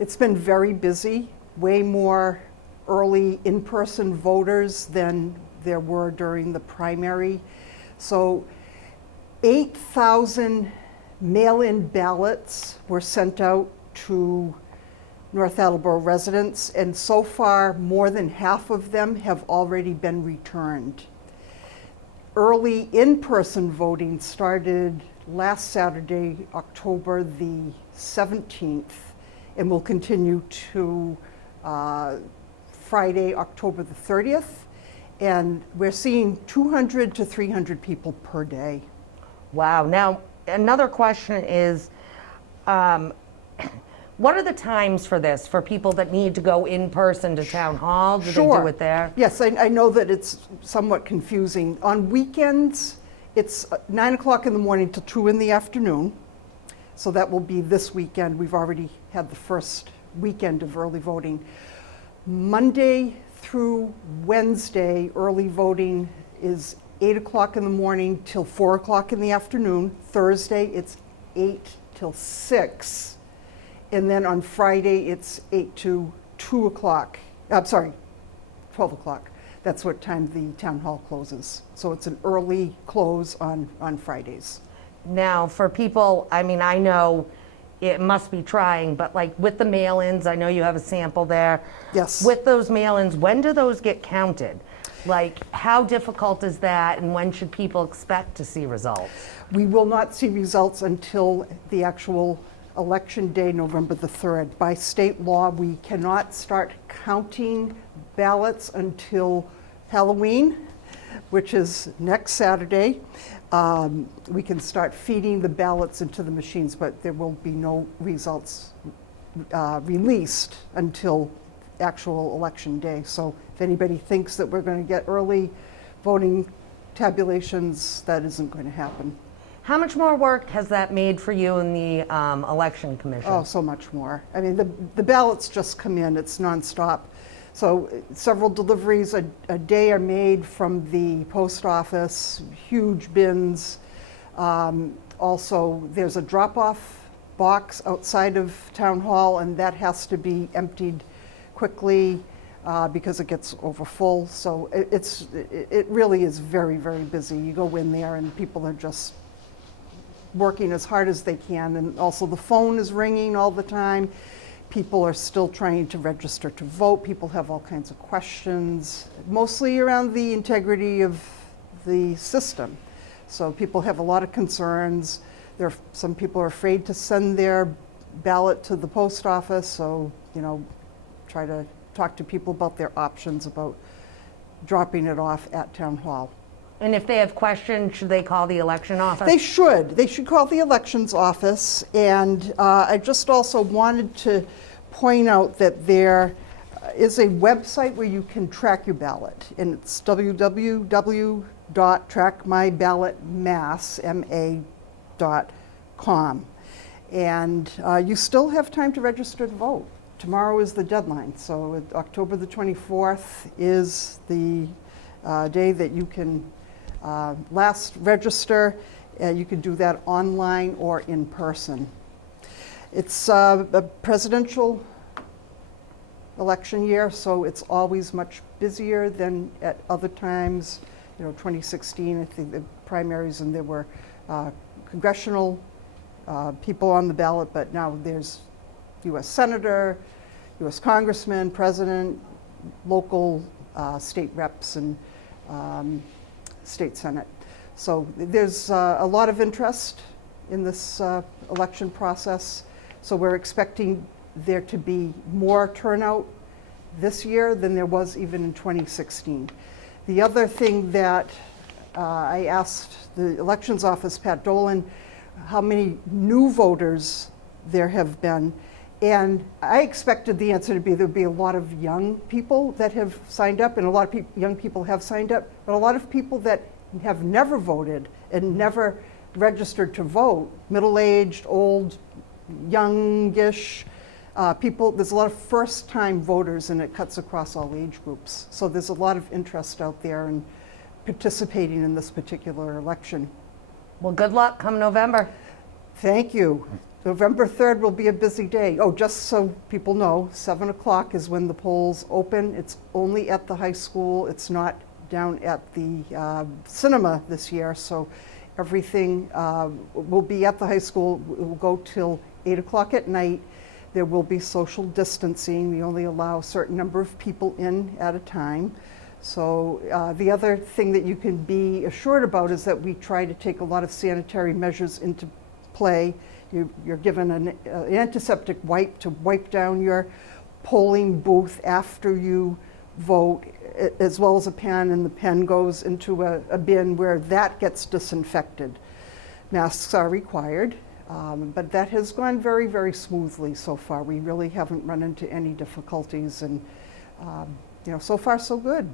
It's been very busy, way more early in-person voters than there were during the primary. So 8,000 mail-in ballots were sent out to North Attleboro residents, and so far more than half of them have already been returned. Early in-person voting started last Saturday, October the 17th, and will continue to Friday, October the 30th. And we're seeing 200 to 300 people per day. Wow. Now, another question is, what are the times for this, for people that need to go in person to town hall? Do Sure. they do it there? Yes, I know that it's somewhat confusing. On weekends, it's 9 o'clock in the morning till 2 in the afternoon. So that will be this weekend. We've already had the first weekend of early voting. Monday through Wednesday, early voting is 8 o'clock in the morning till 4 o'clock in the afternoon. Thursday, it's 8 till 6. And then on Friday, it's 8 to 2 o'clock. I'm sorry, 12 o'clock. That's what time the town hall closes. So it's an early close on Fridays. Now, for people, I mean, I know it must be trying, but like with the mail-ins, I know you have a sample there. Yes. With those mail-ins, when do those get counted? Like, how difficult is that, and when should people expect to see results? We will not see results until the actual election day, November the 3rd. By state law, we cannot start counting ballots until Halloween, which is next Saturday. We can start feeding the ballots into the machines, but there will be no results released until actual election day. So if anybody thinks that we're going to get early voting tabulations, that isn't going to happen. How much more work has that made for you in the election commission? Oh, so much more. I mean, the ballots just come in, it's nonstop. So several deliveries a day are made from the post office, huge bins. Also, there's a drop-off box outside of town hall, and that has to be emptied quickly because it gets overfull. So it really is very, very busy. You go in there and people are just working as hard as they can, and also the phone is ringing all the time. People are still trying to register to vote. People have all kinds of questions, mostly around the integrity of the system. So people have a lot of concerns. Some people are afraid to send their ballot to the post office, so try to talk to people about their options about dropping it off at town hall. And if they have questions, should they call the election office? They should. They should call the elections office. And I just also wanted to point out that there is a website where you can track your ballot. And it's www.trackmyballotmass.com. And you still have time to register to vote. Tomorrow is the deadline. So October the 24th is the day that you can last register. You can do that online or in person. It's a presidential election year, so it's always much busier than at other times. 2016, I think the primaries, and there were congressional people on the ballot, but now there's U.S. Senator, U.S. Congressman, President, local state reps, and state senate. So there's a lot of interest in this election process. So we're expecting there to be more turnout this year than there was even in 2016. The other thing that I asked the elections office, Pat Dolan, how many new voters there have been. And I expected the answer to be there'd be a lot of young people that have signed up, and a lot of young people have signed up, but a lot of people that have never voted and never registered to vote, middle-aged, old, youngish people. There's a lot of first-time voters, and it cuts across all age groups. So there's a lot of interest out there in participating in this particular election. Well, good luck come November. Thank you. November 3rd will be a busy day. Oh, just so people know, 7 o'clock is when the polls open. It's only at the high school. It's not down at the cinema this year, so everything will be at the high school. It will go till 8 o'clock at night. There will be social distancing. We only allow a certain number of people in at a time. So the other thing that you can be assured about is that we try to take a lot of sanitary measures into play. You're given an antiseptic wipe to wipe down your polling booth after you vote, as well as a pen, and the pen goes into a bin where that gets disinfected. Masks are required, but that has gone very, very smoothly so far. We really haven't run into any difficulties, and so far so good.